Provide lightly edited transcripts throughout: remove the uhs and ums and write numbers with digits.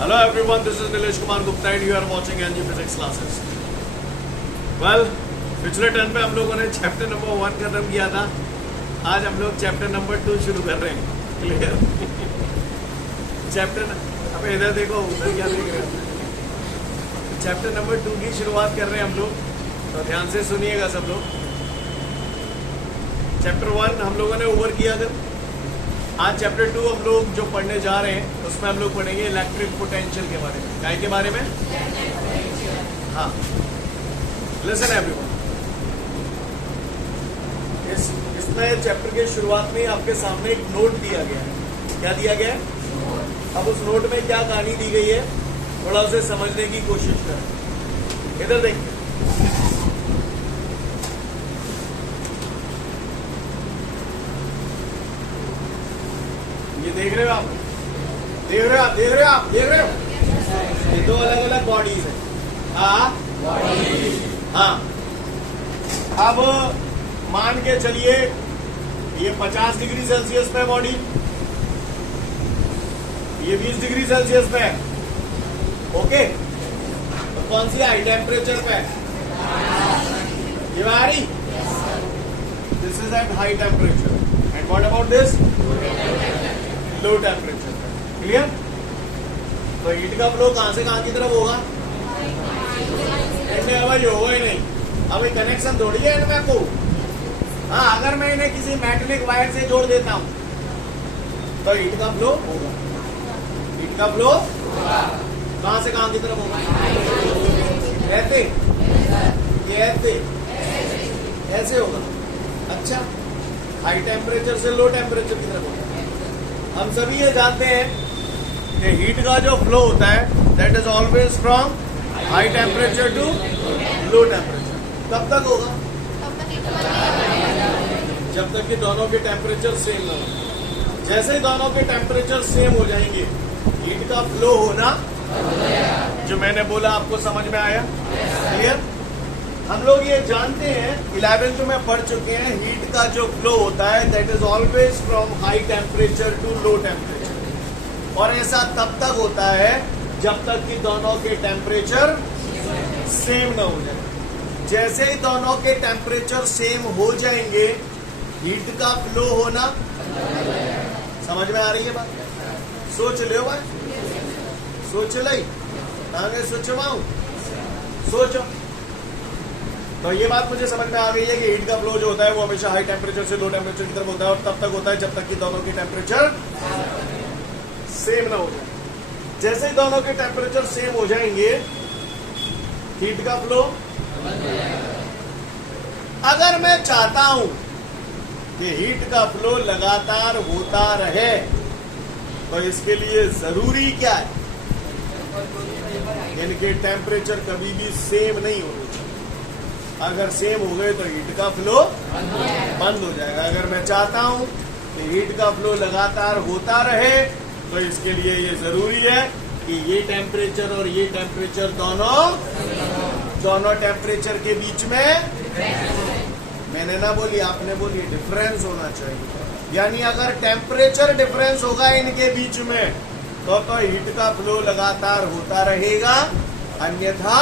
Hello everyone, this is Nilesh Kumar Gupta and you are watching NG Physics classes. Well, पिछले turn पे हम लोगों ने chapter number 1 खत्म किया था. आज हम लोग चैप्टर नंबर 2 शुरू कर रहे हैं. क्लियर? चैप्टर अब इधर देखो, उधर क्या देख रहे हैं. चैप्टर नंबर 2 की शुरुआत कर रहे हैं हम लोग, तो ध्यान से सुनिएगा सब लोग. चैप्टर 1 हम लोगों ने ओवर किया था. आज चैप्टर 2 हम लोग जो पढ़ने जा रहे हैं उसमें हम लोग पढ़ेंगे इलेक्ट्रिक पोटेंशियल के बारे में. क्या के बारे में? हाँ, लिसन एवरीवन. इसमें चैप्टर के शुरुआत में आपके सामने एक नोट दिया गया है. क्या दिया गया है? अब उस नोट में क्या कहानी दी गई है थोड़ा उसे समझने की कोशिश करें. इधर देखिए, ये देख रहे हो आप? देख रहे हो आप? देख रहे हो आप? देख रहे हो? ये दो अलग अलग बॉडीज है. हाँ, हाँ. अब मान के चलिए ये 50 डिग्री सेल्सियस पे बॉडी, ये 20 डिग्री सेल्सियस पे है. ओके, तो कौन सी हाई टेम्परेचर पे है? ये वाली. This is at high temperature. And what about this? Low temperature. Clear? तो हीट का फ्लो कहां से कहां की तरफ होगा? इनमें आवाज होगा ही नहीं. अब ये कनेक्शन थोड़ी है इनमें को. हाँ, अगर मैं इन्हें किसी मेटेलिक वायर से जोड़ देता हूं तो हीट का फ्लो होगा. हीट का फ्लो कहां से कहां की तरफ होगा? ऐसे, ऐसे, ऐसे होगा. अच्छा, हाई टेम्परेचर से लो टेम्परेचर की तरफ होगा. हम सभी ये जानते हैं कि हीट का जो फ्लो होता है that is always from high temperature to low temperature. कब तक होगा? जब तक कि दोनों के टेम्परेचर सेम ना हो. जैसे ही दोनों के टेम्परेचर सेम हो जाएंगे हीट का फ्लो होना, जो मैंने बोला आपको समझ में आया? क्लियर? हम लोग ये जानते हैं, 11th में पढ़ चुके हैं, हीट का जो फ्लो होता है that is always from high temperature to low temperature. और ऐसा तब तक होता है जब तक कि दोनों के टेम्परेचर सेम ना हो जाए. जैसे ही दोनों के टेम्परेचर सेम हो जाएंगे हीट का फ्लो होना. समझ में आ रही है बात? सोच लो भाई, सोच ली. आगे सोचवाऊं? सोचो. तो ये बात मुझे समझ में आ गई है कि हीट का फ्लो जो होता है वो हमेशा हाई टेम्परेचर से लो टेम्परेचर की तरफ होता है और तब तक होता है जब तक कि दोनों के टेम्परेचर सेम ना हो जाए. जैसे ही दोनों के टेम्परेचर सेम हो जाएंगे हीट का फ्लो. अगर मैं चाहता हूं कि हीट का फ्लो लगातार होता रहे तो इसके लिए जरूरी क्या है? इनके टेम्परेचर कभी भी सेम नहीं होने चाहिए. अगर सेम हो गए तो हीट का फ्लो बंद हो जाएगा. अगर मैं चाहता हूं कि हीट का फ्लो लगातार होता रहे तो इसके लिए ये जरूरी है कि ये टेम्परेचर और ये टेम्परेचर दोनों टेम्परेचर के बीच में, मैंने ना बोली आपने बोली, डिफरेंस होना चाहिए. यानी अगर टेम्परेचर डिफरेंस होगा इनके बीच में तो हीट का फ्लो लगातार होता रहेगा, अन्यथा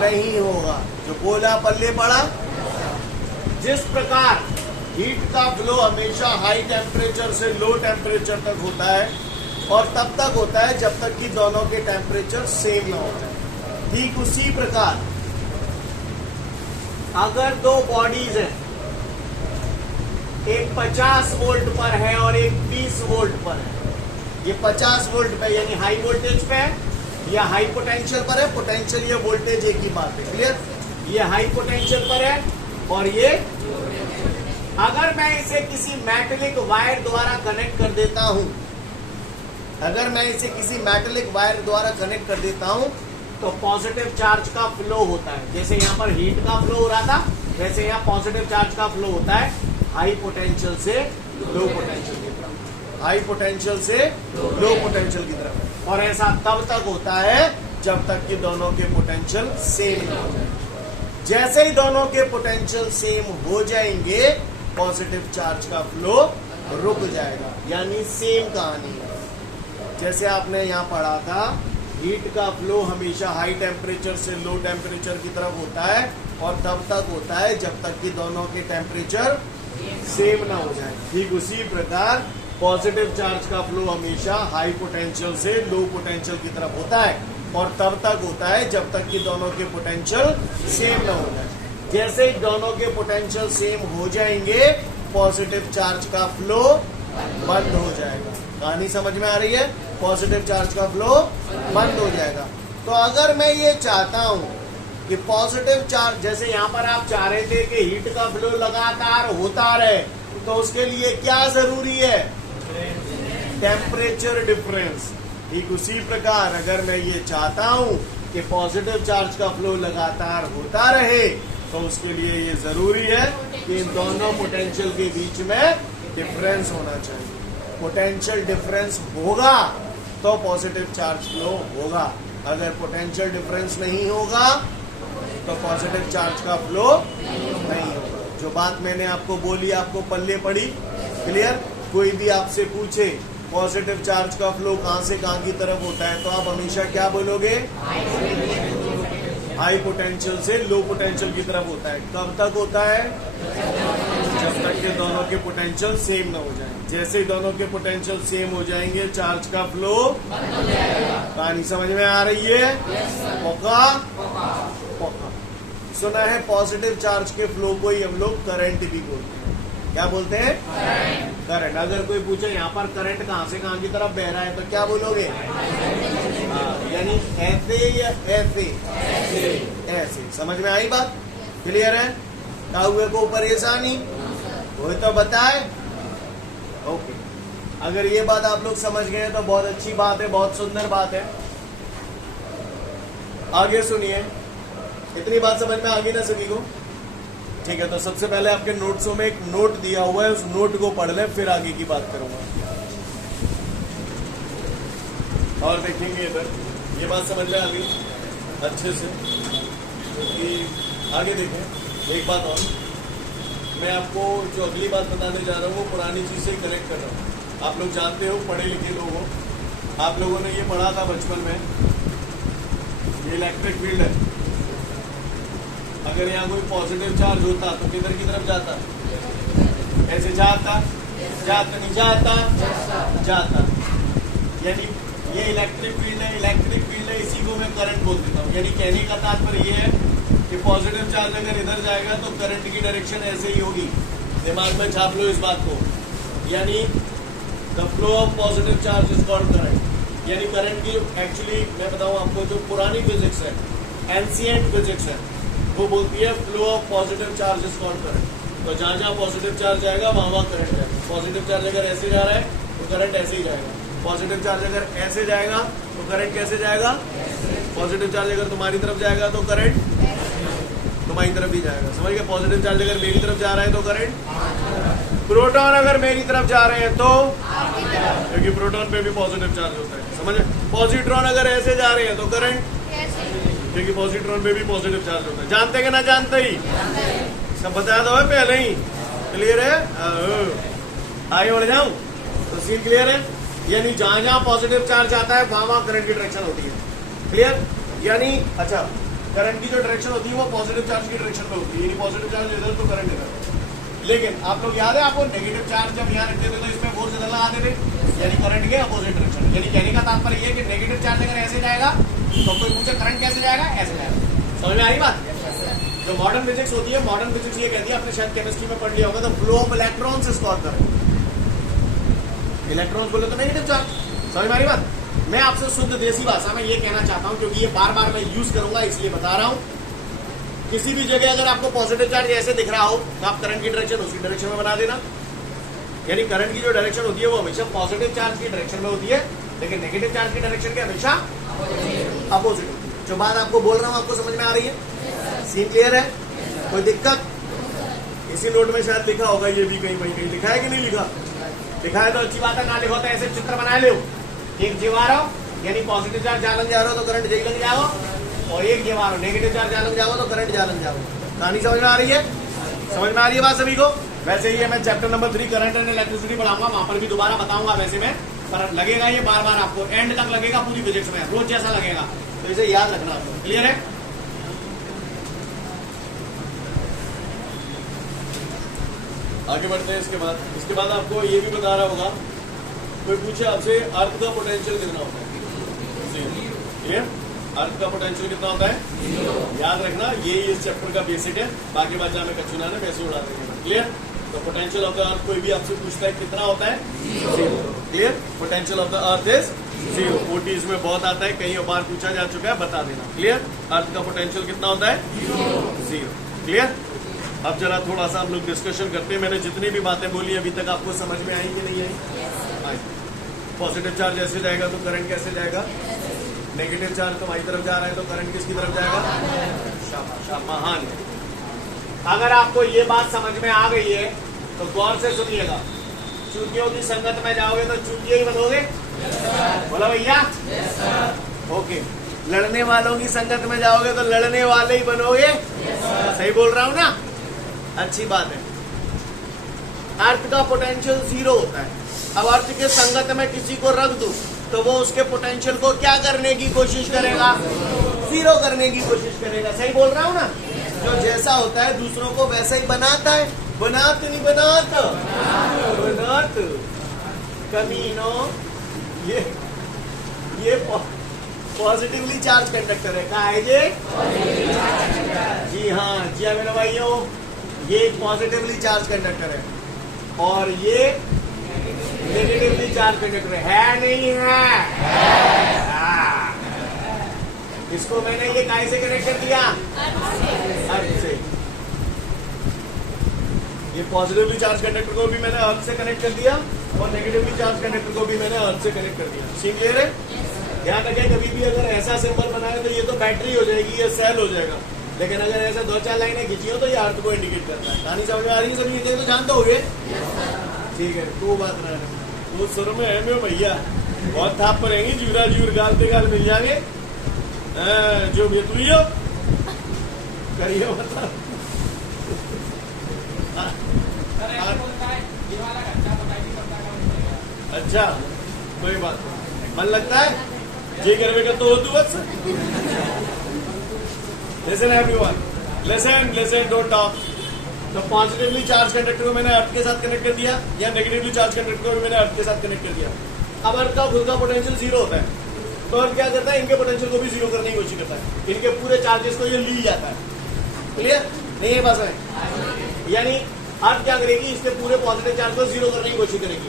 नहीं होगा. जो बोला पल्ले पड़ा. जिस प्रकार हीट का फ्लो हमेशा हाई टेम्परेचर से लो टेम्परेचर तक होता है और तब तक होता है जब तक कि दोनों के टेम्परेचर सेम ना हो जाए, ठीक उसी प्रकार अगर दो बॉडीज हैं, एक 50 वोल्ट पर है और एक 20 वोल्ट पर है. ये 50 वोल्ट पे यानी हाई वोल्टेज पे है, या हाई पोटेंशियल पर है. पोटेंशियल ये वोल्टेज एक ही बात है. क्लियर? ये हाई पोटेंशियल पर है और ये, अगर मैं इसे किसी मेटेलिक वायर द्वारा कनेक्ट कर देता हूं, अगर मैं इसे किसी मेटेलिक वायर द्वारा कनेक्ट कर देता हूं तो पॉजिटिव चार्ज का फ्लो होता है. जैसे यहाँ पर हीट का फ्लो हो रहा था वैसे यहाँ पॉजिटिव चार्ज का फ्लो होता है हाई पोटेंशियल से लो पोटेंशियल की तरफ. हाई पोटेंशियल से लो पोटेंशियल की तरफ. और ऐसा तब तक होता है जब तक कि दोनों के पोटेंशियल सेम ना हो जाए. जैसे ही दोनों के पोटेंशियल सेम हो जाएंगे पॉजिटिव चार्ज का फ्लो रुक जाएगा. यानी सेम कहानी है. जैसे आपने यहाँ पढ़ा था, हीट का फ्लो हमेशा हाई टेम्परेचर से लो टेम्परेचर की तरफ होता है और तब तक होता है जब तक कि दोनों के टेम्परेचर सेम ना हो जाए। ठीक उसी प्रकार पॉजिटिव चार्ज का फ्लो हमेशा हाई पोटेंशियल से लो पोटेंशियल की तरफ होता है और तब तक होता है जब तक कि दोनों के पोटेंशियल सेम ना हो जाए। जैसे ही दोनों के पोटेंशियल सेम हो जाएंगे, पॉजिटिव चार्ज का फ्लो बंद हो जाएगा। कहानी समझ में आ रही है? पॉजिटिव चार्ज का फ्लो बंद हो जाएगा। तो अगर मैं ये चाहता हूं कि पॉजिटिव चार्ज, जैसे यहाँ पर आप चाह रहे थे कि हीट का फ्लो लगातार होता रहे, तो उसके लिए क्या जरूरी है? Temperature difference. ठीक उसी प्रकार अगर मैं ये चाहता हूं कि पॉजिटिव चार्ज का फ्लो लगातार होता रहे, तो उसके लिए ये जरूरी है कि इन दोनों पोटेंशियल के बीच में डिफरेंस होना चाहिए। पोटेंशियल डिफरेंस होगा तो पॉजिटिव चार्ज फ्लो होगा। अगर पोटेंशियल डिफरेंस नहीं होगा तो पॉजिटिव चार्ज का फ्लो नहीं होगा। जो बात मैंने आपको बोली, आपको पल्ले पड़ी? क्लियर? कोई भी आपसे पूछे पॉजिटिव चार्ज का फ्लो कहां से कहां की तरफ होता है, तो आप हमेशा क्या बोलोगे? हाई पोटेंशियल से लो पोटेंशियल की तरफ होता है। कब तक होता है? जब तक के दोनों के पोटेंशियल सेम ना हो जाए। जैसे ही दोनों के पोटेंशियल सेम हो जाएंगे, चार्ज का फ्लो कहानी समझ में आ रही है? पक्का? पक्का। सुना है पॉजिटिव चार्ज के फ्लो को ही हम लोग करंट भी बोलते हैं। क्या बोलते हैं? करंट। अगर कोई पूछे यहाँ पर करंट कहाँ से कहाँ की तरफ बह रहा है, तो क्या बोलोगे? यानी ऐसे या ऐसे? ऐसे। समझ में आई बात? क्लियर है? काहुए को परेशानी कोई तो बताए। ओके, अगर ये बात आप लोग समझ गए तो बहुत अच्छी बात है, बहुत सुंदर बात है। आगे सुनिए, इतनी बात समझ में आ गई ना सभी को? ठीक है, तो सबसे पहले आपके नोट्सों में एक नोट दिया हुआ है, उस नोट को पढ़ ले, फिर आगे की बात करूंगा। और देखेंगे इधर, ये बात समझ में आ गई अच्छे से? क्योंकि आगे देखें एक बात और, मैं आपको जो अगली बात बताने जा रहा हूँ वो पुरानी चीज से कनेक्ट कर रहा हूँ। आप लोग जानते हो, पढ़े लिखे लोग हो, आप लोगों ने ये पढ़ा था बचपन में, ये इलेक्ट्रिक फील्ड है। अगर यहाँ कोई पॉजिटिव चार्ज होता तो किधर की तरफ जाता? ऐसे जाता? जाता नहीं जाता? जाता। यानी ये इलेक्ट्रिक फील्ड है, इलेक्ट्रिक फील्ड है, इसी को मैं करंट बोल देता हूँ। यानी कहने का तात्पर्य ये है कि पॉजिटिव चार्ज अगर इधर जाएगा तो करंट की डायरेक्शन ऐसे ही होगी। दिमाग में छाप लो इस बात को। यानी the flow of positive charge is called current. यानी करंट की एक्चुअली मैं बताऊं आपको, जो पुरानी फिजिक्स है, एंशिएंट फिजिक्स है, वो बोलती है flow of positive charge is called current. तो जहां जहां पॉजिटिव चार्ज जाएगा वहां करंट जाएगा। पॉजिटिव चार्ज अगर ऐसे जा रहा है तो करंट ऐसे ही जाएगा। पॉजिटिव चार्ज अगर ऐसे जाएगा तो करंट कैसे जाएगा? पॉजिटिव चार्ज अगर तुम्हारी तरफ जाएगा तो करंट तुम्हारी तरफ ही जाएगा। समझ गए? पॉजिटिव चार्ज अगर मेरी तरफ जा रहा है तो करंट, प्रोटॉन अगर मेरी तरफ जा रहे हैं तो, क्योंकि प्रोटॉन पे भी पॉजिटिव चार्ज होता है। समझ? पॉजिट्रॉन अगर ऐसे जा रहे हैं तो करंट, क्योंकि पॉजिट्रॉन पे भी पॉजिटिव चार्ज होता है। जानते कि ना जानते ही? सब बताया तो है पहले ही। क्लियर है? आगे बढ़ जाऊं तो सीन क्लियर है? यानी जहां जहां पॉजिटिव चार्ज आता है वहां वहां करंट की डायरेक्शन होती है। क्लियर? यानी अच्छा, करंट की जो डायरेक्शन होती है वो पॉजिटिव चार्ज की डायरेक्शन में होती है। यानी पॉजिटिव चार्ज इधर तो करंट इधर। लेकिन आप लोग याद है आपको, नेगेटिव चार्ज जब यहाँ रखते थे तो इसमें फोर्स इधर लगाते थे, यानी करंट के अपोजिट डायरेक्शन। यानी कहने का तात्पर्य ये कि नेगेटिव चार्ज अगर ऐसे जाएगा तो कोई पूछे करंट कैसे जाएगा? ऐसे जाएगा। समझ में आई बात? जो मॉडर्न फिजिक्स होती है, मॉडर्न फिजिक्स ये कहती है, आपने शायद केमिस्ट्री में पढ़ लिया होगा, तो flow of electrons is called current. Electrons बोले तो नेगेटिव चार्ज। समझ में आ रही बात? मैं आपसे शुद्ध देसी भाषा में ये कहना चाहता हूं, क्योंकि ये बार बार मैं यूज करूंगा इसलिए बता रहा हूं। किसी भी जगह अगर आपको पॉजिटिव चार्ज ऐसे दिख रहा हो तो आप करंट की डायरेक्शन उसी डायरेक्शन में बना देना। यानी करंट की जो डायरेक्शन होती है वो हमेशा पॉजिटिव चार्ज की डायरेक्शन में होती है, लेकिन नेगेटिव चार्ज की डायरेक्शन के हमेशा अपोजिट होती है। जो बात आपको बोल रहा हूं आपको समझ में आ रही है? सीन क्लियर है? कोई दिक्कत? इसी नोट में शायद लिखा होगा, ये भी कहीं लिखा है कि नहीं लिखा? लिखा है तो अच्छी बात है, ना लिखा तो ऐसे चित्र बना लो। एक जीवा रहो, यानी पॉजिटिव चार्ज जालन जा रहा हो तो करंट जलन जाओ, और एक जीवा रहो नेगेटिव चार्ज जालन जाओ तो करंट जालन जाओ। कहानी समझ में आ रही है? समझ में आ रही है बात सभी को? वैसे ही मैं chapter number 3 current and electricity पढ़ाऊंगा, वहां पर भी दोबारा बताऊंगा। वैसे मैं पर लगेगा ये बार बार आपको, एंड तक लगेगा पूरी फिजिक्स में, रोज जैसा लगेगा, तो इसे याद रखना आपको। क्लियर है? आगे बढ़ते हैं। इसके बाद आपको ये भी बता रहा होगा, कोई पूछे आपसे अर्थ का पोटेंशियल कितना होता है? क्लियर? अर्थ का पोटेंशियल कितना होता है? याद रखना, ये इस चैप्टर का बेसिक है, बाकी बात हमें कचुना ने वैसे उड़ा देंगे। क्लियर? तो पोटेंशियल ऑफ द अर्थ कोई भी आपसे पूछता है कितना होता है? 0। Clear? Potential of the earth is 0। OTs में बहुत आता है, कई बार पूछा जा चुका है, बता देना। क्लियर? अर्थ का पोटेंशियल कितना होता है? 0। क्लियर? अब जरा थोड़ा सा हम लोग डिस्कशन करते हैं। मैंने जितनी भी बातें बोली अभी तक आपको समझ में आई कि नहीं आई? पॉजिटिव चार्ज ऐसे जाएगा तो करंट कैसे जाएगा? नेगेटिव चार्ज तुम्हारी तरफ जा रहा है तो करंट किसकी तरफ जाएगा? शाबाश, महान। अगर आपको ये बात समझ में आ गई है तो गौर से सुनिएगा। चूतियों की संगत में जाओगे तो चूतिया ही बनोगे? बोला भैया? ओके। लड़ने वालों की संगत में जाओगे तो लड़ने वाले ही बनोगे? सही बोल रहा हूं ना? अच्छी बात है। अर्थ का पोटेंशियल 0 होता है। अब अर्थ के संगत में किसी को रख दो तो वो उसके पोटेंशियल को क्या करने की कोशिश करेगा? 0 करने की कोशिश करेगा। सही बोल रहा हूँ ना? जो जैसा होता है दूसरों को वैसा ही बनाता है। बनात नहीं बनात? बनात। कमीनो, ये पॉजिटिवली चार्ज कंडक्टर है। कहा है ये? जी हाँ मेरे भाइयों, ये पॉजिटिवली चार्ज कंडक्टर है और ये नेगेटिवली चार्ज कंडक्टर है नहीं है? इसको मैंने ये काहे से कनेक्ट कर दिया? अर्थ से। ये पॉजिटिवली चार्ज कंडक्टर को भी मैंने अर्थ से कनेक्ट कर दिया और नेगेटिवली चार्ज कंडक्टर को भी मैंने अर्थ से कनेक्ट कर दिया। सीन क्लियर है? ध्यान रखें, कभी भी अगर ऐसा सिंबल बनाए तो ये तो बैटरी हो जाएगी, ये सेल हो जाएगा, लेकिन अगर ऐसे 2-4 लाइनें खींची हो तो ये अर्थ को इंडिकेट करता है। कहानी समझ में आ रही है? सभी ये तो जानते होगे। ठीक है, तो बात ना वो सुर में है मेरे भैया, बहुत थाप पड़ेंगी, जूरा जूर गालते गाल मिल जाएंगे। जो भी तू यो करिए बता। अच्छा, कोई बात नहीं, मन लगता है जे करवे तो तू बस। Listen everyone, listen, don't talk. तो पॉजिटिवली चार्ज कंडक्टर को मैंने अर्थ के साथ कनेक्ट कर दिया या नेगेटिवली चार्ज कंडक्टर को भी मैंने अर्थ के साथ कनेक्ट कर दिया। अब अर्थ का खुद का पोटेंशियल 0 होता है तो अर्थ क्या करता है? इनके पोटेंशियल को भी 0 करने की कोशिश करता है। इनके पूरे चार्जेस को ये ली जाता है। क्लियर? नहीं है? बस है। यानी अर्थ क्या करेगी? इसके पूरे पॉजिटिव चार्ज को 0 करने की कोशिश करेगी।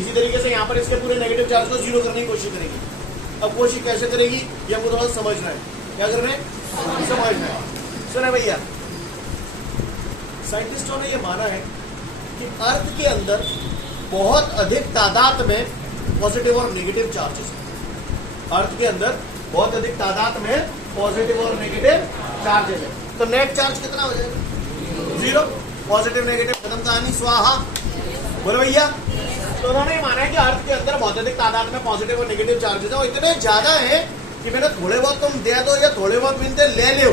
इसी तरीके से यहाँ पर इसके पूरे नेगेटिव चार्ज को 0 करने की कोशिश करेगी। अब कोशिश कैसे करेगी ये हमको थोड़ा समझना है। क्या कर रहे हैं? समझना है। सुना भैया, साइंटिस्टों ने यह माना है कि अर्थ के अंदर बहुत अधिक तादाद में पॉजिटिव और नेगेटिव चार्जेस है। अर्थ के अंदर बहुत अधिक तादाद में पॉजिटिव और नेगेटिव चार्जेस है। तो नेट चार्ज कितना हो जाएगा? 0। पॉजिटिव नेगेटिव खत्म कहानी, स्वाहा। बोलो भैया। तो उन्होंने माना है कि अर्थ के अंदर बहुत अधिक तादाद में पॉजिटिव और नेगेटिव चार्जेस है और इतने ज्यादा है कि मैंने थोड़े बहुत तुम दे दो या थोड़े बहुत मिलते ले लो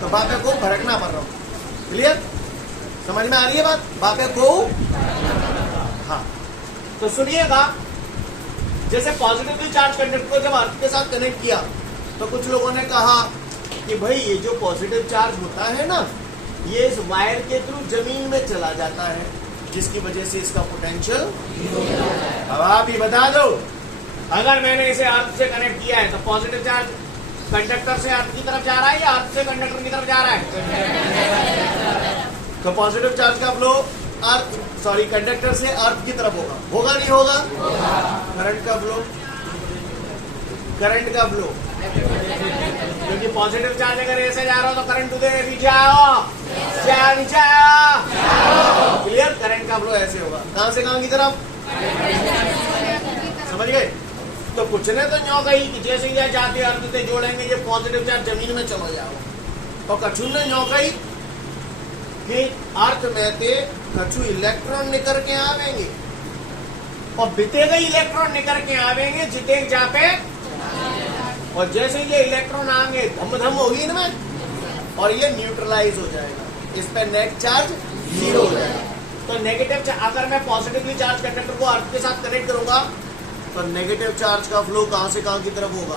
तो बापे को भड़कना पड़ रहा हूं। क्लियर? समझ में आ रही है बात? बापे को हाँ। तो सुनिएगा, जैसे पॉजिटिवली चार्ज कंडक्टर को जब अर्थ के साथ कनेक्ट किया तो कुछ लोगों ने कहा कि भाई ये जो पॉजिटिव चार्ज होता है ना, ये इस वायर के थ्रू जमीन में चला जाता है, जिसकी वजह से इसका पोटेंशियल। अब आप ही बता दो, अगर मैंने इसे अर्थ से कनेक्ट किया है तो पॉजिटिव चार्ज कंडक्टर से अर्थ की तरफ जा रहा है या अर्थ से कंडक्टर की तरफ जा रहा है? तो पॉजिटिव चार्ज का फ्लो कंडक्टर से अर्थ की तरफ होगा नहीं होगा? करंट का फ्लो क्योंकि पॉजिटिव चार्ज अगर ऐसे जा रहा हो तो करंट उधर नीचे आओ, नीचे आओ। क्लियर? करंट का फ्लो ऐसे होगा। कहां से कहां की तरफ? समझ गए? तो कुछ ने तो न्यो कही कि जैसे ही जाते अर्थ से जोड़ेंगे ये पॉजिटिव चार्ज जमीन में चला जाओ, और कछु ने न्यो कही कि अर्थ में ते कछु इलेक्ट्रॉन निकल के आवेंगे और बीते गए इलेक्ट्रॉन निकल के आवेंगे जिते जा पे, और जैसे ये इलेक्ट्रॉन आएंगे धम होगी इनमें और ये न्यूट्रलाइज हो जाएगा, इस पे नेट चार्ज 0 हो जाएगा। तो नेगेटिव, अगर मैं पॉजिटिवली चार्ज कंडक्टर को अर्थ के साथ कनेक्ट करूंगा तो नेगेटिव चार्ज का फ्लो कहां से कहां की तरफ होगा?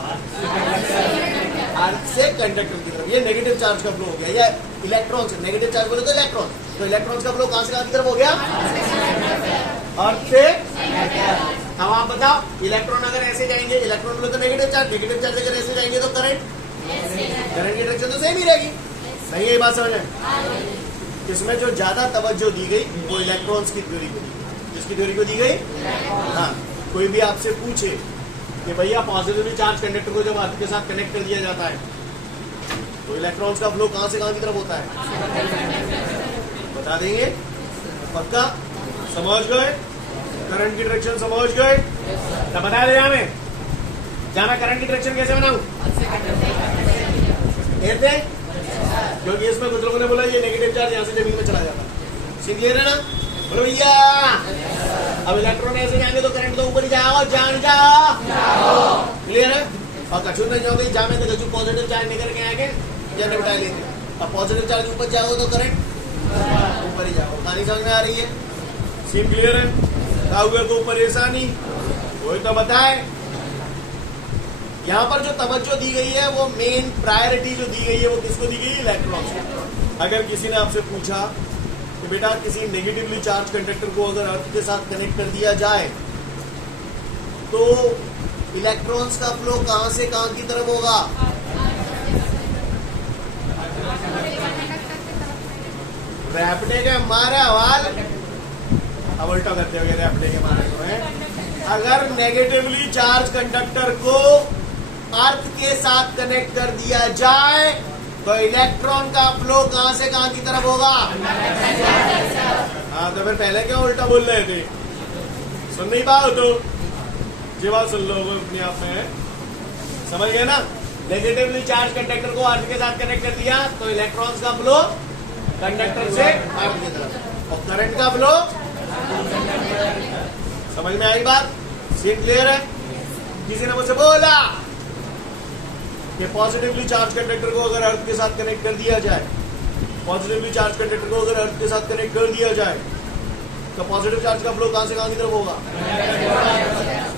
अर्थ से कंडक्टर की तरफ। ये नेगेटिव चार्ज का फ्लो हो गया। या इलेक्ट्रॉन से, नेगेटिव चार्ज बोले तो इलेक्ट्रॉन, तो इलेक्ट्रॉन का फ्लो कहां से कहां की तरफ हो गया? अर्थ से। अब आप बताओ, इलेक्ट्रॉन अगर ऐसे जाएंगे, इलेक्ट्रॉन बोले तो नेगेटिव चार्ज अगर ऐसे जाएंगे तो करंट की डायरेक्शन तो सेम ही रहेगी। सही है ये बात समझ में? इसमें जो ज्यादा तवज्जो दी गई वो इलेक्ट्रॉन्स की थ्योरी को दी गई। किसकी थ्योरी को दी गई? हाँ, कोई भी आपसे पूछे कि भैया पॉजिटिवली चार्ज कंडक्टर को जब अर्थ के साथ कनेक्ट कर दिया जाता है तो इलेक्ट्रॉन्स का फ्लो कहां से कहां की तरफ होता है? बता देंगे? पक्का? समझ गए? करंट की डायरेक्शन समझ गए? तो बता दे हमें जाना करंट की डायरेक्शन कैसे बनाऊं? ऐसे, क्योंकि इसमें कुछ लोगों ने बोला ये नेगेटिव चार्ज यहाँ से जमीन में चला जाता है। क्लियर है ना? बोलो भैया। अब इलेक्ट्रॉन ऐसे जाएंगे तो करंट तो ऊपर ही जाओ, जान जाओ। क्लियर है? और कचू नहीं जाओगे जामे तो कचू पॉजिटिव चार्ज निकल के आगे जन बिठा लेंगे। अब पॉजिटिव चार्ज ऊपर जाओ तो करंट ऊपर ही जाओ। कहानी समझ में आ रही है? सीन क्लियर है? हुआ को परेशानी वही तो बताए। यहाँ पर जो तवज्जो दी गई है वो मेन प्रायोरिटी जो दी गई है वो किसको दी गई है? इलेक्ट्रॉन को। अगर किसी ने आपसे पूछा कि बेटा किसी नेगेटिवली चार्ज कंडक्टर को अगर अर्थ के साथ कनेक्ट कर दिया जाए तो इलेक्ट्रॉन्स का फ्लो कहां से कहां की तरफ होगा? रैपटे के मारे हवाल। अब उल्टा करते हो रैपटे के मारे को है। अगर नेगेटिवली चार्ज कंडक्टर को अर्थ के साथ कनेक्ट कर दिया जाए तो इलेक्ट्रॉन का फ्लो कहां से कहां की तरफ होगा? हाँ, तो फिर पहले क्या उल्टा बोल रहे थे? सुन नहीं पाओ तो जी बात सुन लो अपने आप में। समझ गए ना? नेगेटिवली चार्ज कंडक्टर को अर्थ के साथ कनेक्ट कर दिया तो इलेक्ट्रॉन्स का फ्लो कंडक्टर से अर्थ की तरफ और करंट का फ्लो। समझ में आई बात? सीन क्लियर है? किसी ने मुझसे बोला कि पॉजिटिवली चार्ज कंडक्टर को अगर अर्थ के साथ कनेक्ट कर दिया जाए, पॉजिटिवली चार्ज कंडक्टर को अगर अर्थ के साथ कनेक्ट कर दिया जाए तो पॉजिटिव चार्ज का फ्लो कहां से कहां की तरफ होगा?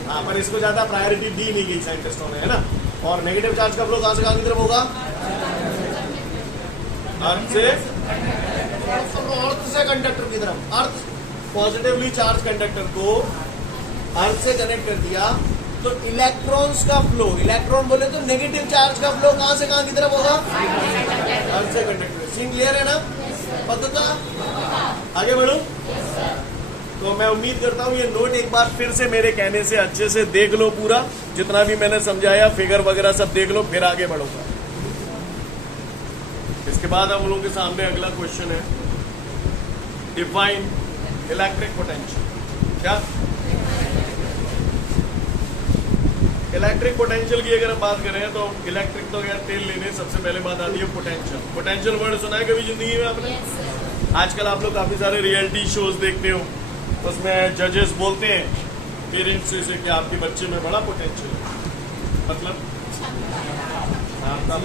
हाँ, पर इसको ज्यादा प्रायोरिटी दी नहीं गई साइंटिस्टों ने, है ना? और नेगेटिव चार्ज का फ्लो कहां से कहां की तरफ होगा? अर्थ से कंडक्टर की तरफ। अर्थ पॉजिटिवली चार्ज कंडक्टर को अर्थ से कनेक्ट कर दिया तो इलेक्ट्रॉन्स का फ्लो, इलेक्ट्रॉन बोले तो नेगेटिव चार्ज का फ्लो कहां से कहां की तरफ होगा? अर्थ से कंडक्टर। सीन क्लियर है ना? पता? आगे बढ़ो। तो मैं उम्मीद करता हूँ ये नोट एक बार फिर से मेरे कहने से अच्छे से देख लो, पूरा जितना भी मैंने समझाया, फिगर वगैरह सब देख लो, फिर आगे बढ़ूंगा। इसके बाद हम लोगों के सामने अगला क्वेश्चन है, डिफाइन इलेक्ट्रिक पोटेंशियल। क्या इलेक्ट्रिक पोटेंशियल की अगर हम बात करें तो इलेक्ट्रिक तो यार तेल लेने सबसे पहले बात आती है पोटेंशियल। पोटेंशियल वर्ड सुना है कभी जिंदगी में आपने? आजकल आप लोग काफी सारे रियलिटी शोज देखते हो, उसमें जजेस बोलते हैं पेरेंट्स से कि आपके बच्चे में बड़ा पोटेंशियल है, मतलब आपका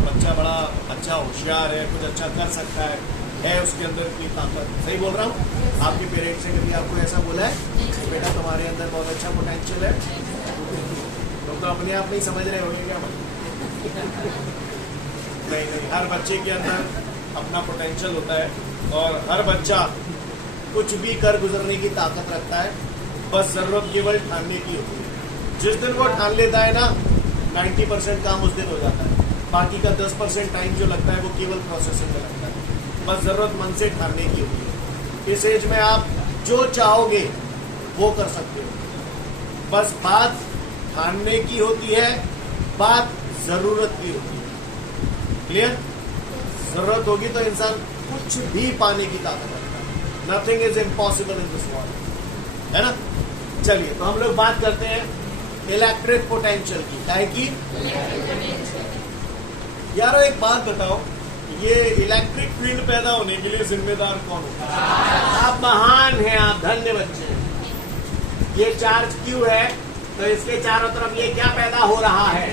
बच्चा बड़ा अच्छा होशियार है, कुछ अच्छा कर सकता है उसके अंदर इतनी ताकत। सही बोल रहा हूँ? आपके पेरेंट्स ने कभी आपको ऐसा बोला है कि बेटा तुम्हारे अंदर बहुत अच्छा पोटेंशियल है? तुम तो अपने आप नहीं समझ रहे होंगे क्या? नहीं, हर बच्चे के अंदर अपना पोटेंशियल होता है और हर बच्चा कुछ भी कर गुजरने की ताकत रखता है, बस जरूरत केवल ठानने की होती है। जिस दिन वो ठान लेता है ना, 90% काम उस दिन हो जाता है, बाकी का 10% टाइम जो लगता है वो केवल प्रोसेसिंग में लगता है। बस जरूरत मन से ठानने की होती है। इस एज में आप जो चाहोगे वो कर सकते हो, बस बात ठानने की होती है, बात जरूरत की होती है। क्लियर? जरूरत होगी तो इंसान कुछ भी पाने की ताकत रखता है। Nothing is impossible in this world, है ना? चलिए, तो हम लोग बात करते हैं इलेक्ट्रिक पोटेंशियल की। क्या की यारो एक बात बताओ, ये इलेक्ट्रिक फील्ड पैदा होने के लिए जिम्मेदार कौन होता है? आप महान हैं, आप धन्य बच्चे हैं। ये चार्ज क्यों है तो इसके चारों तरफ ये क्या पैदा हो रहा है?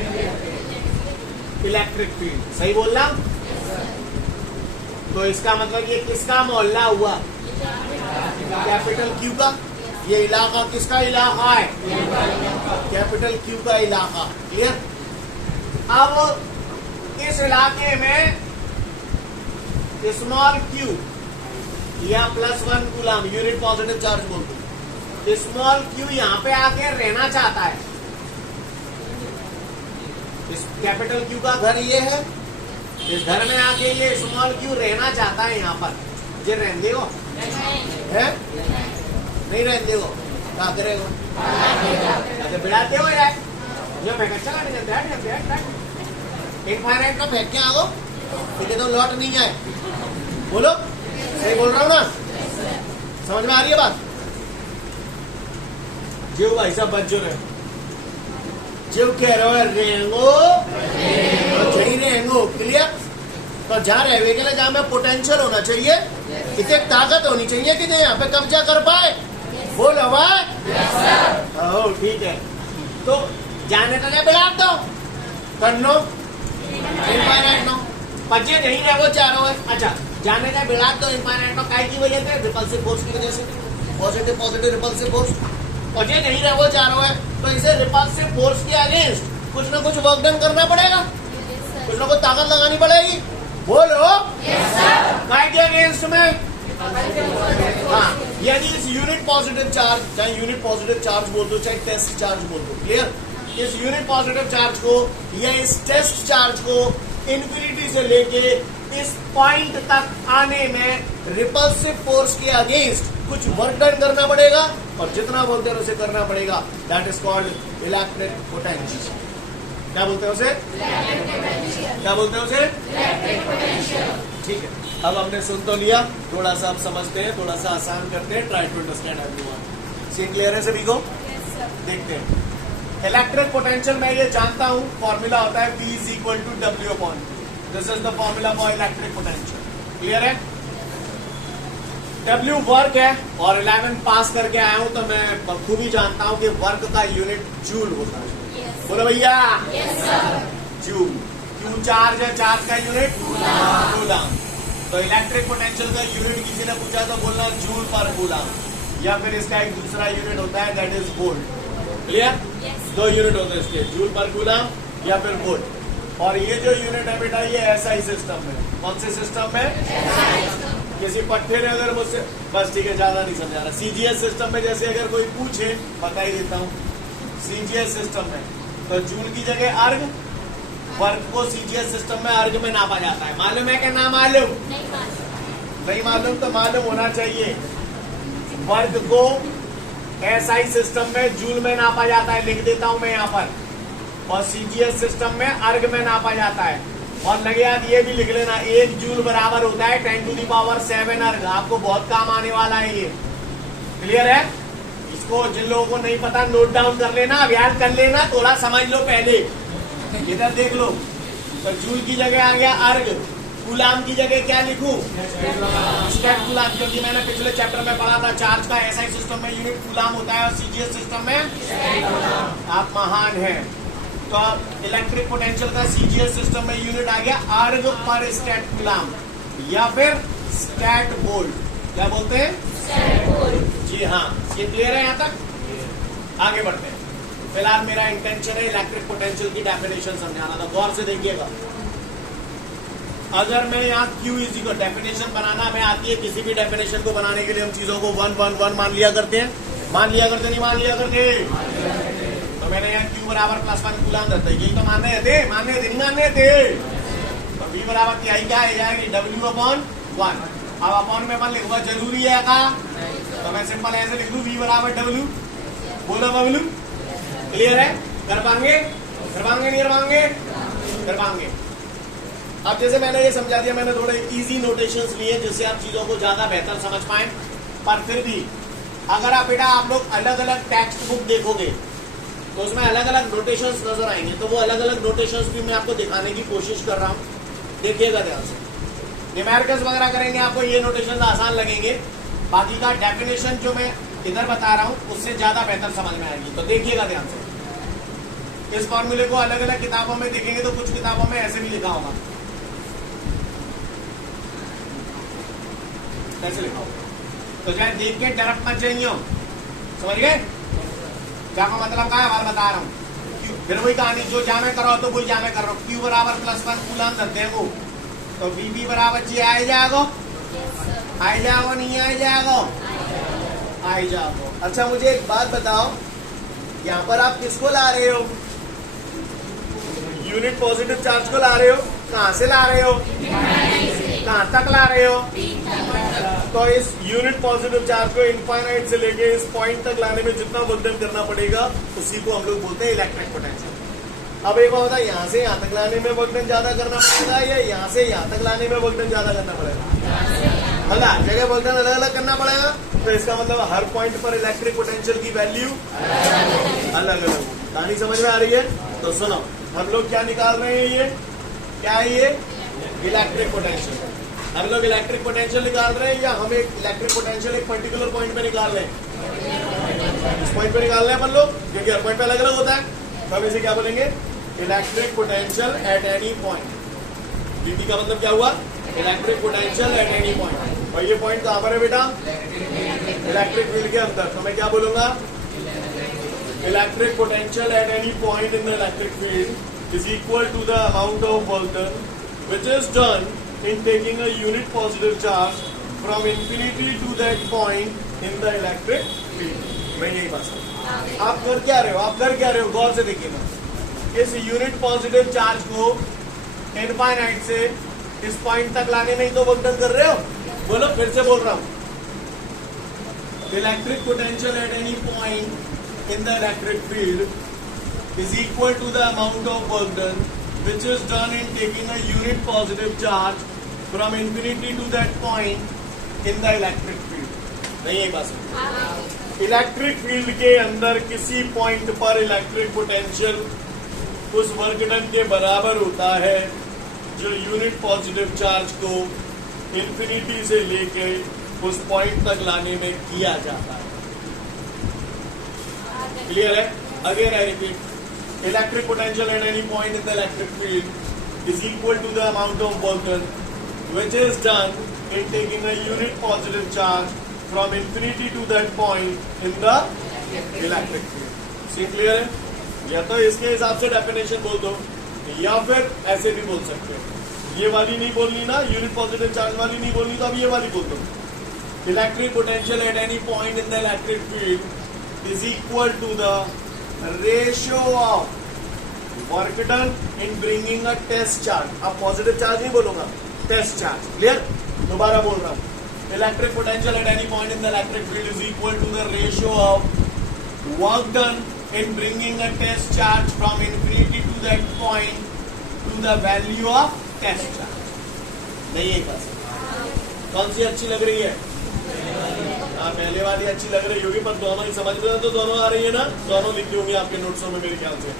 Electric field. सही बोल रहा? तो इसका मतलब ये किसका मोहल्ला हुआ? कैपिटल क्यू का। ये इलाका किसका इलाका है? कैपिटल क्यू का इलाका। क्लियर? अब इस इलाके में स्मॉल क्यू या +1 कूलम यूनिट पॉजिटिव चार्ज बोलते हैं। स्मॉल क्यू यहाँ पे आके रहना चाहता है। इस कैपिटल क्यू का घर ये है, इस घर में आके ये स्मॉल क्यू रहना चाहता है। यहाँ पर ये रहने हो है नहीं रहने हो क्या करेगा? बिड़ाते हो यार, जो मैं चला इनफाइनाइट का फेंक के आ गो, फिर तो लौट नहीं आए। बोलो, सही बोल रहा हूँ ना? समझ में आ रही है बात? जीव भाई साहब बच जो रहे, जीव कह रहे हो रेंगो तो सही रेंगो। क्लियर? तो जहाँ रहने के लिए जहाँ में पोटेंशियल होना चाहिए, इतनी ताकत होनी चाहिए कि यहाँ पे कब्जा कर पाए। बोलो भाई। ठीक है, तो जाने तो नहीं बिड़ा दो कर लो इनफाइनाइट नो पचे नहीं रहे वो चारों है। अच्छा, जाने का बिड़ा दो इनफाइनाइट नो काय की वजह से? रिपल्सिव फोर्स की वजह से। पॉजिटिव पॉजिटिव रिपल्सिव फोर्स पचे नहीं रहे वो चारों है, तो इसे रिपल्सिव फोर्स के अगेंस्ट कुछ ना कुछ वर्क डन करना पड़ेगा, कुछ ना कुछ ताकत लगानी पड़ेगी। बोलो काय के अगेंस्ट में? हाँ, यानी इस यूनिट पॉजिटिव चार्ज, चाहे यूनिट पॉजिटिव चार्ज बोल दो चाहे टेस्ट चार्ज बोल दो। क्लियर? इस यूनिट पॉजिटिव चार्ज को या इस टेस्ट चार्ज को इन्फिनिटी से लेके इस पॉइंट तक आने में रिपल्सिव फोर्स के अगेंस्ट कुछ वर्क डन करना पड़ेगा, और जितना बोलते हैं उसे करना पड़ेगा। That is called electric potential. क्या बोलते हैं उसे? क्या बोलते हैं उसे? ठीक है, अब हमने सुन तो लिया, थोड़ा सा अब समझते हैं, थोड़ा सा आसान करते हैं। Try to understand everyone. Scene clear है सभी को? देखते हैं। इलेक्ट्रिक पोटेंशियल मैं ये जानता हूं, फॉर्मूला होता है V is equal to W upon Q. This is the formula for electric potential. Clear है? W वर्क है, और 11 पास करके आया हूं तो मैं बखूबी जानता हूं कि वर्क का यूनिट जूल होता है। बोलो भैया। जूल। Q चार्ज है, चार्ज का यूनिट कूलम। तो इलेक्ट्रिक पोटेंशियल का यूनिट किसी ने पूछा तो बोलना जूल पर कूलम, या फिर इसका एक दूसरा यूनिट होता है दैट इज वोल्ट। क्लियर? दो यूनिट होते हैं इसके, जूल पर कूलम या फिर वोल्ट। और ये जो यूनिट है बेटा, ये SI सिस्टम में। कौन से सिस्टम में? किसी पट्टे ने अगर मुझसे, बस ठीक है, ज्यादा नहीं समझा रहा। CGS सिस्टम में जैसे अगर कोई पूछे, बता ही देता हूँ। CGS सिस्टम में तो जूल की जगह अर्ग, वर्क को CGS सिस्टम में अर्ग में नापा जाता है। मालूम है क्या? ना मालूम? नहीं मालूम तो मालूम होना चाहिए। वर्क को SI सिस्टम में जूल में नापा जाता है, लिख देता हूं मैं यहाँ पर, और CGS सिस्टम में अर्ग में नापा जाता है। और लगे याद ये भी लिख लेना, 1 जूल बराबर होता है 10⁻7 अर्ग। आपको बहुत काम आने वाला है ये। क्लियर है? इसको जिन लोगों को नहीं पता नोट डाउन कर लेना, अभ्यास कर लेना, थोड़ा समझ लो पहले। इधर देख लो, तो जूल की जगह आ गया अर्ग, कूलाम की जगह क्या लिखूं? स्टेट कूलाम, क्योंकि मैंने पिछले चैप्टर में पढ़ा था चार्ज का SI सिस्टम में यूनिट कूलाम होता है और CGS सिस्टम में। आप महान हैं। तो इलेक्ट्रिक पोटेंशियल का CGS सिस्टम में यूनिट आ गया अर्ग पर स्टेट कूलाम, या फिर स्टेट वोल्ट। क्या बोलते हैं? State volt. जी हाँ, ये क्लियर है यहाँ तक? आगे बढ़ते हैं। फिलहाल मेरा इंटेंशन है इलेक्ट्रिक पोटेंशियल की डेफिनेशन समझाना, तो गौर से देखिएगा। अगर मैं यहाँ Q इजी को डेफिनेशन बनाना हमें आती है, किसी भी डेफिनेशन को बनाने के लिए हम चीजों को 1 1 1 मान लिया करते हैं। मान लिया करते नहीं मान लिया करते? तो मैंने यहाँ Q बराबर +1 कूलम रहता है, यही तो मानने थे, नहीं मानने थे। तो V बराबर क्या आ जाएगी? W upon 1। अब अपॉन में 1 लिखवा जरूरी है का? तो मैं सिंपल ऐसे लिख दूं V बराबर W। बोलो बबलू। क्लियर है? कर पाएंगे? कर पाएंगे नहीं कर पाएंगे? कर पाएंगे। अब जैसे मैंने ये समझा दिया, मैंने थोड़े इजी नोटेशंस लिए जिससे आप चीजों को ज्यादा बेहतर समझ पाए। पर फिर भी अगर आप बेटा आप लोग अलग अलग टेक्स्ट बुक देखोगे तो उसमें अलग अलग नोटेशंस नजर आएंगे, तो वो अलग अलग नोटेशंस भी मैं आपको दिखाने की कोशिश कर रहा हूँ। देखिएगा ध्यान से। न्यूमेरिकल्स वगैरह करेंगे आपको ये नोटेशंस आसान लगेंगे, बाकी का डेफिनेशन जो मैं इधर बता रहा हूँ उससे ज्यादा बेहतर समझ में आएगी। तो देखिएगा ध्यान से। इस फॉर्मूले को अलग अलग किताबों में देखेंगे तो कुछ किताबों में ऐसे भी लिखा होगा, कैसे लिखा होगा तो चाहे देख के डरप मत जाइए, समझ गए? क्या का मतलब क्या है बार बता रहा हूँ। फिर वही कहानी जो जामे करो तो वही जामे कर रहा हूँ। Q बराबर +1 कूलम धरते हैं वो, तो VB बराबर जी आई जाएगा, आई जाओ नहीं आई जाओ, आई जाओ। अच्छा मुझे एक बात बताओ, यहाँ पर आप किसको ला रहे हो? यूनिट पॉजिटिव चार्ज को ला रहे हो। कहाँ से ला रहे हो? कहाँ तक ला रहे हो? तो इस यूनिट पॉजिटिव चार्ज को इनफाइनाइट से लेके इस पॉइंट तक लाने में जितना वर्क करना पड़ेगा उसी को हम लोग बोलते हैं इलेक्ट्रिक पोटेंशियल। अब एक बात होता है, यहाँ से यहाँ तक लाने में वर्क ज्यादा करना पड़ेगा या यहाँ से यहाँ तक लाने में वर्क ज्यादा करना पड़ेगा? हर जगह वर्क अलग अलग करना पड़ेगा। तो इसका मतलब हर पॉइंट पर इलेक्ट्रिक पोटेंशियल की वैल्यू अलग अलग। कहानी समझ में आ रही है? तो सुनो, हम लोग क्या निकाल रहे हैं? ये क्या है? ये इलेक्ट्रिक पोटेंशियल। हम लोग इलेक्ट्रिक पोटेंशियल निकाल रहे हैं या हम एक इलेक्ट्रिक पोटेंशियल एक पर्टिकुलर पॉइंट पे निकाल रहे हैं? इस पॉइंट पे निकाल रहे हैं अपन लोग, क्योंकि हर पॉइंट पे अलग अलग होता है। तो हम इसे क्या बोलेंगे? Electric potential at any point. DT का मतलब क्या हुआ? Electric potential at any point. और ये पॉइंट कहां पर है बेटा? इलेक्ट्रिक फील्ड के अंदर। तो मैं क्या बोलूंगा? Electric potential at any point in the electric field is equal to the amount of work done which is done in taking a unit positive charge from infinity to that point in the electric field। मैं यही बात कर, आप कर क्या रहे हो? आप कर क्या रहे हो? गौर से देखिएगा, इस यूनिट पॉजिटिव चार्ज को इनफाइनाइट से इस पॉइंट तक लाने में ही तो वर्क डन कर रहे हो। बोलो, फिर से बोल रहा हूं, electric potential at any point in the electric field is equal to the amount of work done which is done in taking a unit positive charge from infinity to that point in the electric field। नहीं है बात? Electric field के अंदर किसी point पर electric potential उस work done के बराबर होता है जो यूनिट पॉजिटिव चार्ज को इंफिनिटी से लेके उस पॉइंट तक लाने में किया जाता है। क्लियर है? Again I repeat, electric potential at any point in the electric field is equal to the amount of work done which is done in taking a unit positive charge from infinity to that point in the electric field। See clear है? या तो इसके हिसाब से definition बोल दो या फिर ऐसे भी बोल सकते हो। ये वाली नहीं बोलनी ना, यूनिट पॉजिटिव चार्ज वाली नहीं बोलनी, तो अब ये वाली बोल दो, electric potential at any point in the electric field is equal to the ratio of work done in bringing a test charge. अब पॉजिटिव चार्ज नहीं बोलूंगा, टेस्ट चार्ज। क्लियर? दोबारा बोल रहा हूं, electric potential at any point in the electric field is equal to the ratio of work done in bringing a test charge from infinity to that point to the value of test charge. नहीं है बस? कौन सी अच्छी लग रही है? पहले वाली अच्छी लग रही होगी, पर दोनों ही समझ में तो दोनों आ रही है ना? दोनों लिखी होंगी आपके नोट्सों में मेरे ख्याल से।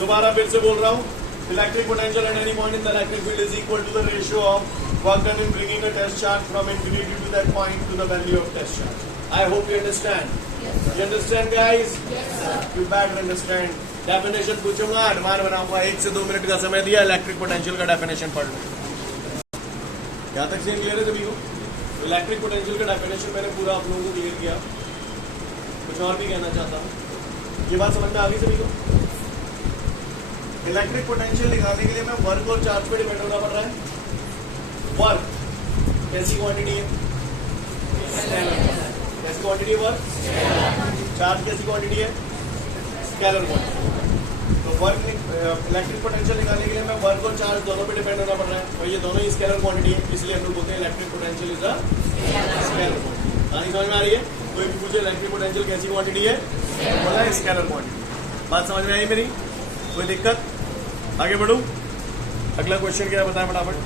दोबारा फिर से बोल रहा हूँ, electric potential at any point in the electric field is equal to the ratio of work done in bringing a test charge from infinity to that point to the value of test charge. I hope you understand. You understand guys? You better understand. Definition पूछूंगा, अनुमान बनाऊंगा, 1 से 2 minute का समय दिया, electric potential का definition पढ़ लो। यहाँ तक से क्लियर है सभी को? इलेक्ट्रिक पोटेंशियल का डेफिनेशन मैंने पूरा आप लोगों को क्लियर किया। कुछ और भी कहना चाहता हूँ, ये बात समझ में आ गई सभी को? इलेक्ट्रिक पोटेंशियल निकालने के लिए मैं वर्क और चार्ज पे डिपेंड होना पड़ रहा है। वर्क कैसी क्वांटिटी है? कैसी क्वांटिटी है वर्क? चार्ज कैसी क्वांटिटी है? Scalar quantity. तो वर्क इलेक्ट्रिक पोटेंशियल निकालने के लिए मैं वर्क और चार्ज दोनों पे डिपेंड होना पड़ रहा है, और ये दोनों ही स्केलर क्वांटिटी है, इसलिए हम लोग बोलते हैं electric potential is a scalar quantity. कहानी समझ में आ रही है? कोई भी पूछे इलेक्ट्रिक पोटेंशियल कैसी क्वांटिटी है, बोला है स्केलर क्वांटिटी। बात समझ में आई मेरी? कोई दिक्कत? आगे बढ़ू, अगला क्वेश्चन क्या है बताएं फटाफट।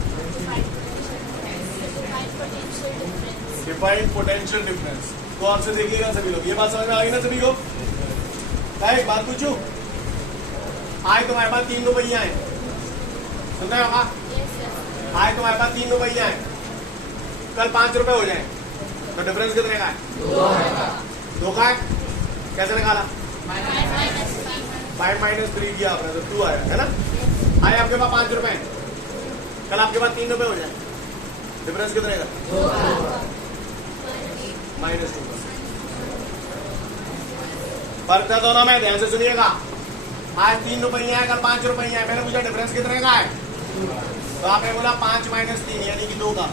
Defined potential difference. तो आपसे देखिएगा सभी लोग, ये बात समझ में आ गई ना सभी को? एक बात पूछूं, आज तुम्हारे पास 3 रुपया है, सुन रहे हो? आज तुम्हारे पास 3 रुपया है, कल 5 रुपए हो जाए, तो डिफरेंस कितने का है? 2 का है। कैसे निकाला? 5 - 3 किया आपने, तो 2 आया है ना? आए आपके पास 5 रुपए, कल आपके पास 3 रुपए हो जाए, डिफरेंस कितने का? -2। फर्क था दोनों में, ध्यान से सुनिएगा। आज 3 रुपया है, कल 5 रुपया है। मैंने पूछा डिफरेंस कितने का है, तो आपने बोला 5 - 3 यानी कि 2 का।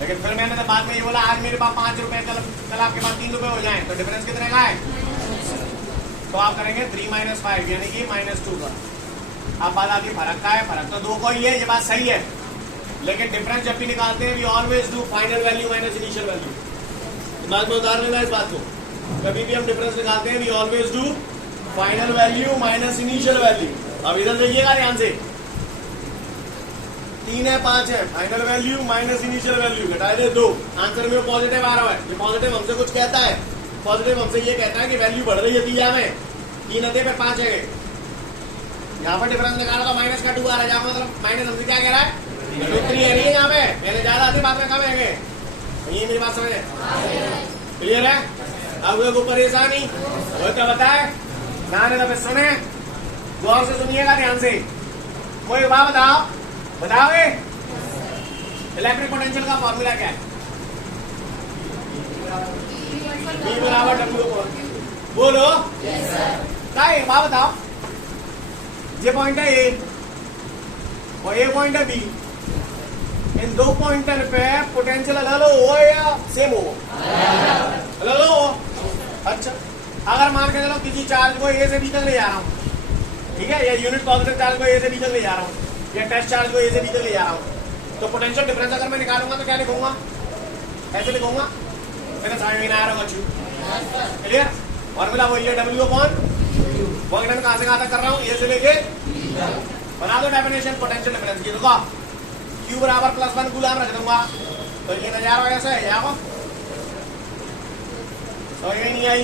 लेकिन फिर मैंने बाद में ये बोला आज मेरे पास 5 रुपए, कल आपके पास 3 रुपए हो जाए, तो डिफरेंस कितने का है, तो आप करेंगे 3 - 5 यानी कि -2 का। अब बात आती फर्क का है, फर्क तो 2 को ही है, ये बात सही है। लेकिन डिफरेंस जब भी निकालते हैं we always do final value minus initial value. दिमाग में उतार लेना इस बात को, कभी भी हम डिफरेंस निकालते हैं we always do final value minus initial value. अब इधर देखिएगा ध्यान से, 3 है 5 है, final value minus initial value घटा दे 2, आंसर में पॉजिटिव आ रहा है। ये पॉजिटिव हमसे कुछ कहता है, पॉजिटिव हमसे ये कहता है कि वैल्यू बढ़ रही है दिया में, 3 है पे 5 है। यहाँ पर डिफरेंस निकाला तो माइनस का 2 आ रहा है, जहाँ मतलब माइनस हमसे क्या कह रहा है, बढ़ोतरी है नहीं है। यहाँ पे मैंने ज्यादा आती बात में कम है, ये मेरी बात समझ क्लियर है। अब कोई परेशानी हो तो बताए, ना तो सुने, गौर से सुनिएगा ध्यान से। कोई बात बताओगे इलेक्ट्रिक पोटेंशियल का फॉर्मूला क्या है, E बराबर W। बोलो क्या है, बात बताओ। ये पॉइंट है ए और ये पॉइंट है बी, इन 2 पॉइंटर पे पोटेंशियल अलग हो या सेम हो, अलग हो। अच्छा, अगर मान के चलो किसी चार्ज को ए से बी तक ले जा रहा हूँ, ठीक है, या यूनिट पॉजिटिव चार्ज को ए से बी तक ले जा रहा हूँ, या टेस्ट चार्ज को ए से बी तक ले जा रहा हूँ, तो पोटेंशियल डिफरेंस अगर मैं निकालूंगा तो क्या लिखूंगा, ऐसे लिखूंगा, मेरे समझ में आ रहा हूँ। क्लियर, फॉर्मूला वही है W अपॉन वर्क डन। कहां से कहां तक कर रहा हूँ, ए से लेके बना दो डेफिनेशन पोटेंशियल डिफरेंस की। देखो Q बराबर +1 कूलम रख दूंगा, तो ये नजारा ऐसा है, यहाँ तो ये नहीं आई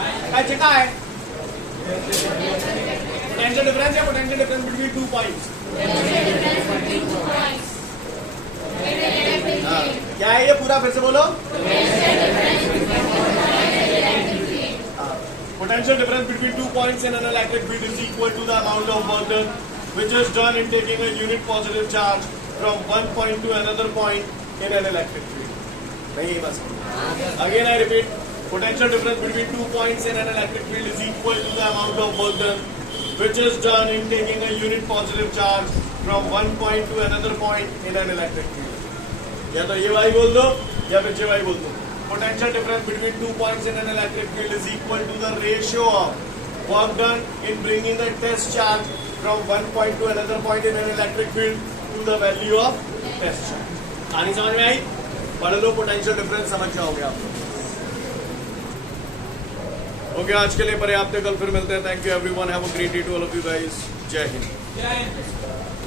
क्या चिका है, पोटेंशियल डिफरेंस है, पोटेंशियल डिफरेंस बिटवीन 2 पॉइंट्स। क्या है ये पूरा, फिर से बोलो। Potential difference between 2 points in an electric field is equal to the amount of work done which is done in taking a unit positive charge from one point to another point in an electric field. नहीं बस, again I repeat, potential difference between 2 points in an electric field is equal to the amount of work done which is done in taking a unit positive charge from one point to another point in an electric field. या तो ये Y बोल दो या फिर ये Y बोल दो। Potential difference between 2 points in an electric field is equal to the ratio of work done in bringing a test charge from one point to another point in an electric field to the value of test charge. कहानी समझ में आई, पढ़ लो, potential difference समझ जाओगे आप। Okay, आज के लिए पर्याप्त है, कल फिर मिलते हैं। Thank you everyone, have a great day to all of you guys. जय हिंद।